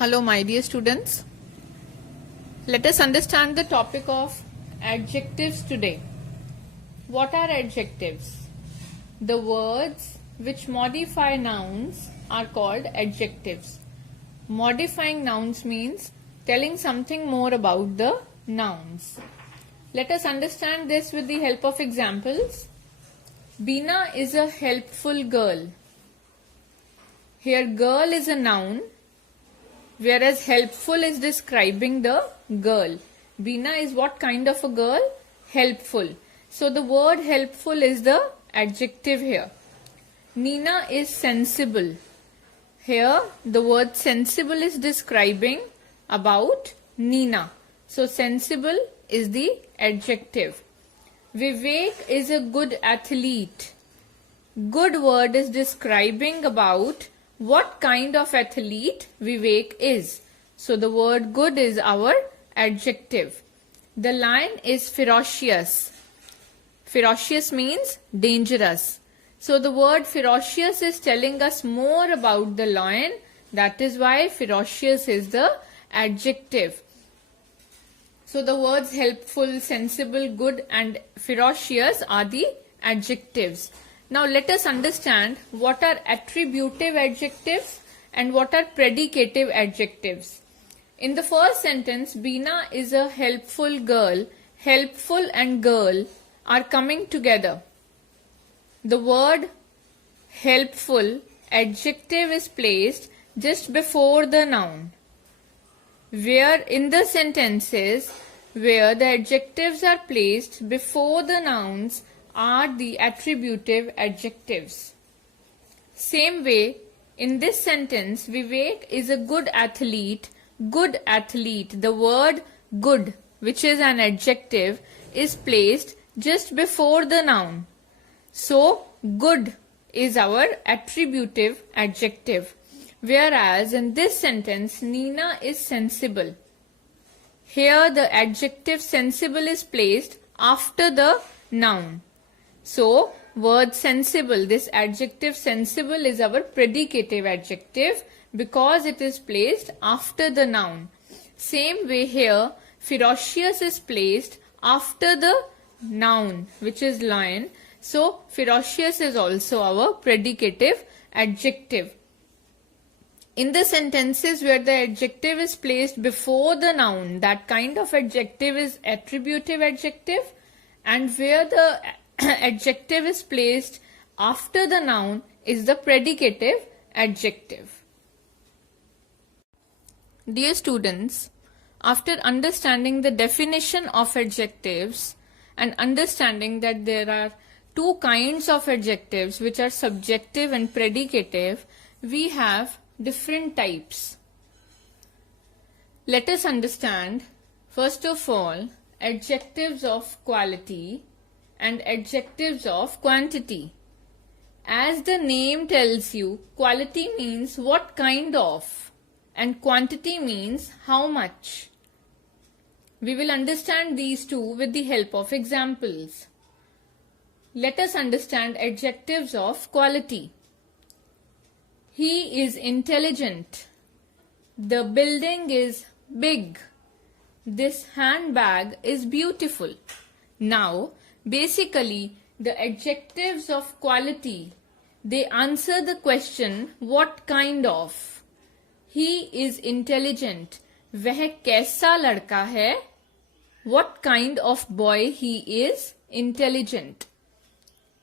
Hello, my dear students. Let us understand the topic of adjectives today. What are adjectives? The words which modify nouns are called adjectives. Modifying nouns means telling something more about the nouns. Let us understand this with the help of examples. Beena is a helpful girl. Here, girl is a noun, whereas helpful is describing the girl. Beena is what kind of a girl? Helpful. So the word helpful is the adjective here. Nina is sensible. Here the word sensible is describing about Nina. So sensible is the adjective. Vivek is a good athlete. Good word is describing about what kind of athlete Vivek is. So the word good is our adjective. The lion is ferocious. Ferocious means dangerous. So the word ferocious is telling us more about the lion. That is why ferocious is the adjective. So the words helpful, sensible, good and ferocious are the adjectives. Now let us understand what are attributive adjectives and what are predicative adjectives. In the first sentence, Beena is a helpful girl. Helpful and girl are coming together. The word helpful adjective is placed just before the noun. Where in the sentences where the adjectives are placed before the nouns are the attributive adjectives. Same way, in this sentence, Vivek is a good athlete. Good athlete. The word good, which is an adjective, is placed just before the noun. So, good is our attributive adjective. Whereas in this sentence, Nina is sensible. Here the adjective sensible is placed after the noun. So, word sensible, this adjective sensible is our predicative adjective because it is placed after the noun. Same way here, ferocious is placed after the noun, which is lion. So, ferocious is also our predicative adjective. In the sentences where the adjective is placed before the noun, that kind of adjective is attributive adjective, and where the adjective is placed after the noun is the predicative adjective. Dear students, after understanding the definition of adjectives and understanding that there are two kinds of adjectives which are subjective and predicative, we have different types. Let us understand, first of all, adjectives of quality and adjectives of quantity. As the name tells you, quality means what kind of and quantity means how much. We will understand these two with the help of examples. Let us understand adjectives of quality. He is intelligent. The building is big. This handbag is beautiful. Now, basically, the adjectives of quality, they answer the question, what kind of? He is intelligent. वह कैसा लड़का है? What kind of boy he is? Intelligent.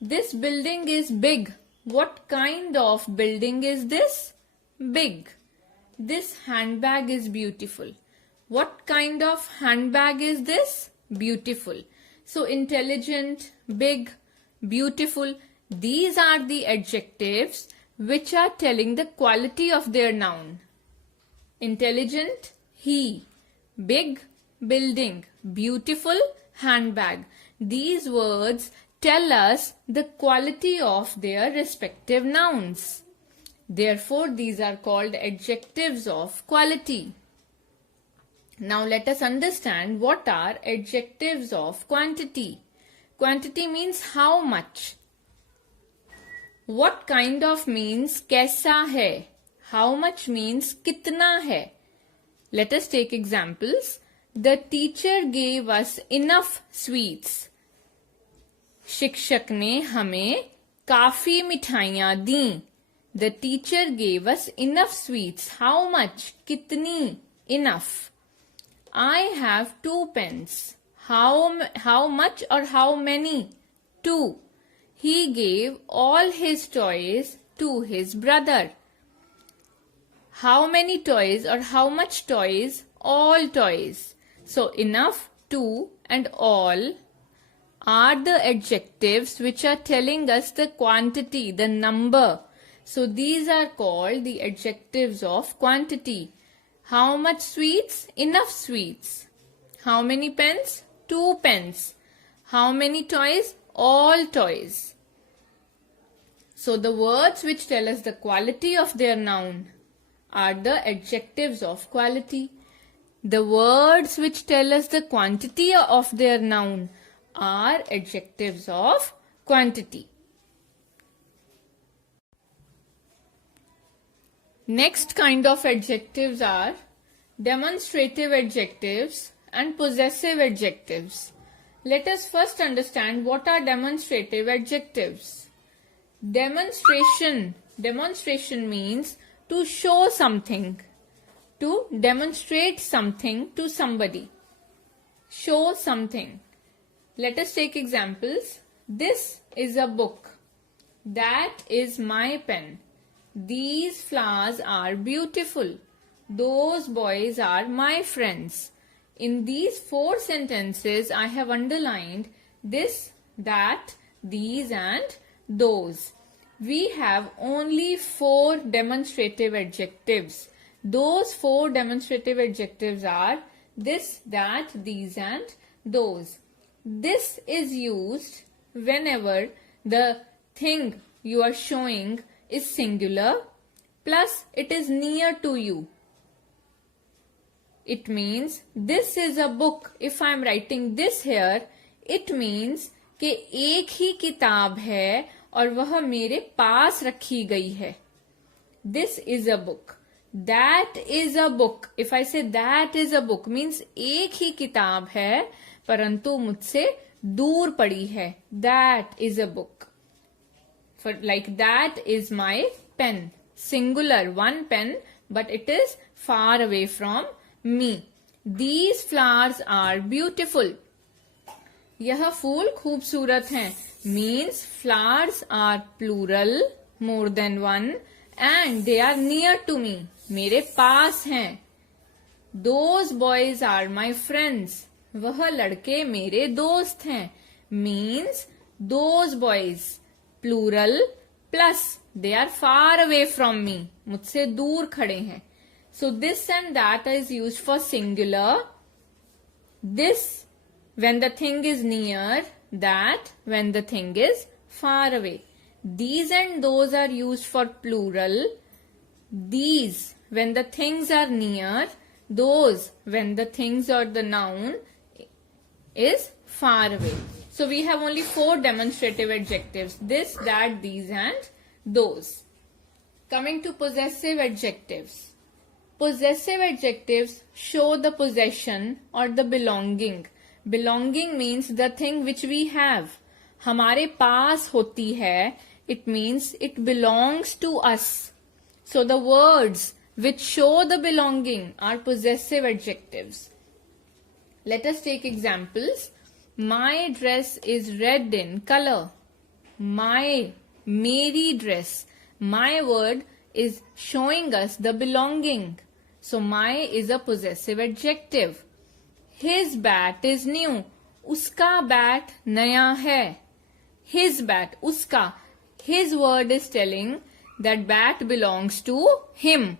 This building is big. What kind of building is this? Big. This handbag is beautiful. What kind of handbag is this? Beautiful. So intelligent, big, beautiful, these are the adjectives which are telling the quality of their noun. Intelligent, he. Big, building. Beautiful, handbag. These words tell us the quality of their respective nouns. Therefore, these are called adjectives of quality. Now let us understand what are adjectives of quantity. Quantity means how much. What kind of means कैसा है. How much means कितना है. Let us take examples. The teacher gave us enough sweets. शिक्षक ने हमें काफी मिठाइयां दी. The teacher gave us enough sweets. How much? कितनी? Enough. I have 2 pens. How much or how many? 2. He gave all his toys to his brother. How many toys or how much toys? All toys. So enough, 2 and all are the adjectives which are telling us the quantity, the number. So these are called the adjectives of quantity. How much sweets? Enough sweets. How many pens? 2 pens. How many toys? All toys. So the words which tell us the quality of their noun are the adjectives of quality. The words which tell us the quantity of their noun are adjectives of quantity. Next kind of adjectives are demonstrative adjectives and possessive adjectives. Let us first understand what are demonstrative adjectives. Demonstration means to show something, to demonstrate something to somebody. Show something. Let us take examples. This is a book. That is my pen. These flowers are beautiful. Those boys are my friends. In these 4 sentences, I have underlined this, that, these and those. We have only 4 demonstrative adjectives. Those 4 demonstrative adjectives are this, that, these and those. This is used whenever the thing you are showing is singular plus it is near to you. It means this is a book. If I am writing this here, it means कि एक ही किताब है और वह मेरे पास रखी गई है. This is a book. That is a book. If I say that is a book means एक ही किताब है परंतु मुझसे दूर पड़ी है. That is a book. For like that is my pen. Singular, one pen, but it is far away from me. These flowers are beautiful. यह फूल खूबसूरत हैं. Means flowers are plural, more than one, and they are near to me. मेरे पास हैं. Those boys are my friends. वह लड़के मेरे दोस्त हैं. Means those boys, plural plus they are far away from me. मुझसे दूर खड़े हैं. So this and that is used for singular. This when the thing is near, that when the thing is far away. These and those are used for plural. These when the things are near, those when the things or the noun is far away. So we have only 4 demonstrative adjectives. This, that, these and those. Coming to possessive adjectives. Possessive adjectives show the possession or the belonging. Belonging means the thing which we have. हमारे पास होती है. It means it belongs to us. So the words which show the belonging are possessive adjectives. Let us take examples. My dress is red in color. My, मेरी dress. My word is showing us the belonging. So my is a possessive adjective. His bat is new. उसका bat नया है. His bat, उसका. His word is telling that bat belongs to him.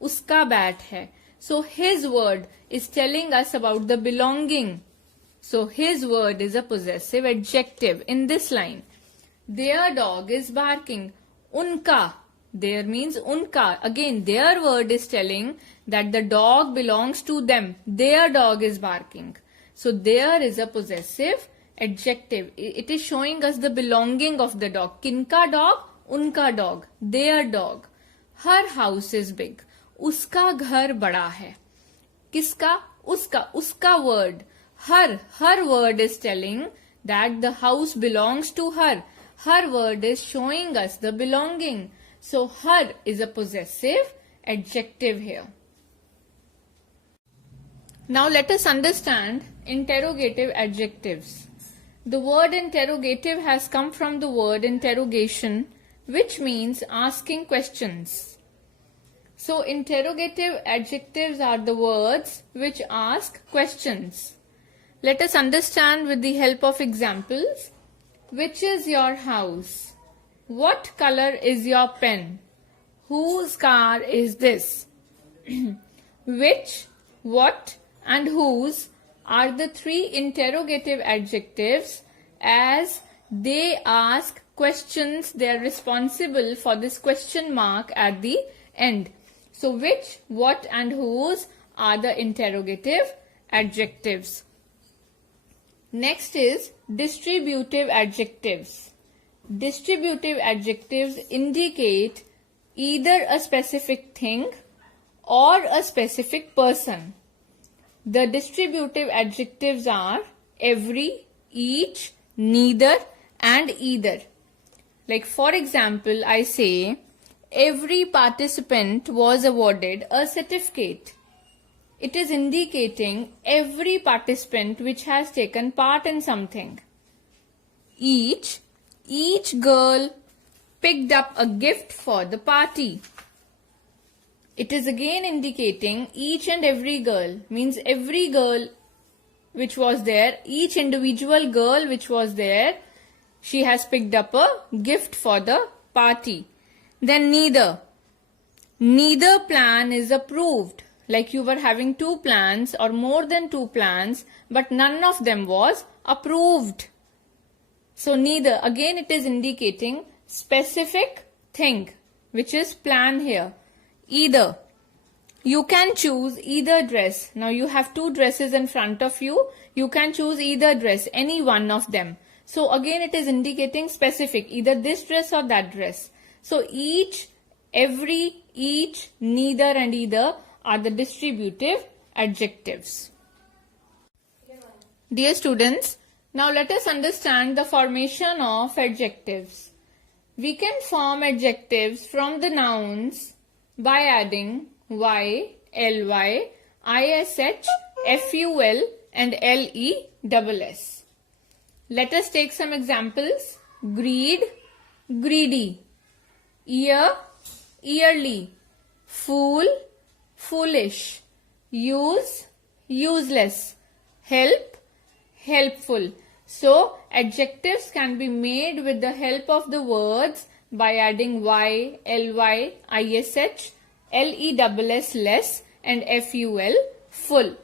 उसका bat है. So his word is telling us about the belonging. So his word is a possessive adjective in this line. Their dog is barking. Unka. There means unka. Again, their word is telling that the dog belongs to them. Their dog is barking. So there is a possessive adjective. It is showing us the belonging of the dog. Kinka dog? Unka dog. Their dog. Her house is big. Uska ghar bada hai. किसका? उसका word. Her word is telling that the house belongs to her. Her word is showing us the belonging. So her is a possessive adjective here. Now let us understand interrogative adjectives. The word interrogative has come from the word interrogation, which means asking questions. So interrogative adjectives are the words which ask questions. Let us understand with the help of examples. Which is your house? What color is your pen? Whose car is this? Which, what, and whose are the three interrogative adjectives as they ask questions. They are responsible for this question mark at the end. So which, what, and whose are the interrogative adjectives. Next is distributive adjectives. Distributive adjectives indicate either a specific thing or a specific person. The distributive adjectives are every, each, neither, and either. Like for example, I say, every participant was awarded a certificate. It is indicating every participant which has taken part in something. Each girl picked up a gift for the party. It is again indicating each and every girl, means every girl which was there, each individual girl which was there, she has picked up a gift for the party. Then neither plan is approved. Like you were having two plans or more than two plans, but none of them was approved. So neither, again it is indicating specific thing, which is plan here. Either, you can choose either dress. Now you have two dresses in front of you. You can choose either dress, any one of them. So again it is indicating specific, either this dress or that dress. So each, every, each, neither, and either are the distributive adjectives. Dear students, now let us understand the formation of adjectives. We can form adjectives from the nouns by adding y, ly, ish, ful, and leess. Let us take some examples. Greed, greedy. Ear, early. Fool, foolish. Use, useless. Help, helpful. So, adjectives can be made with the help of the words by adding y, ly, ish, leess, less, and ful, full.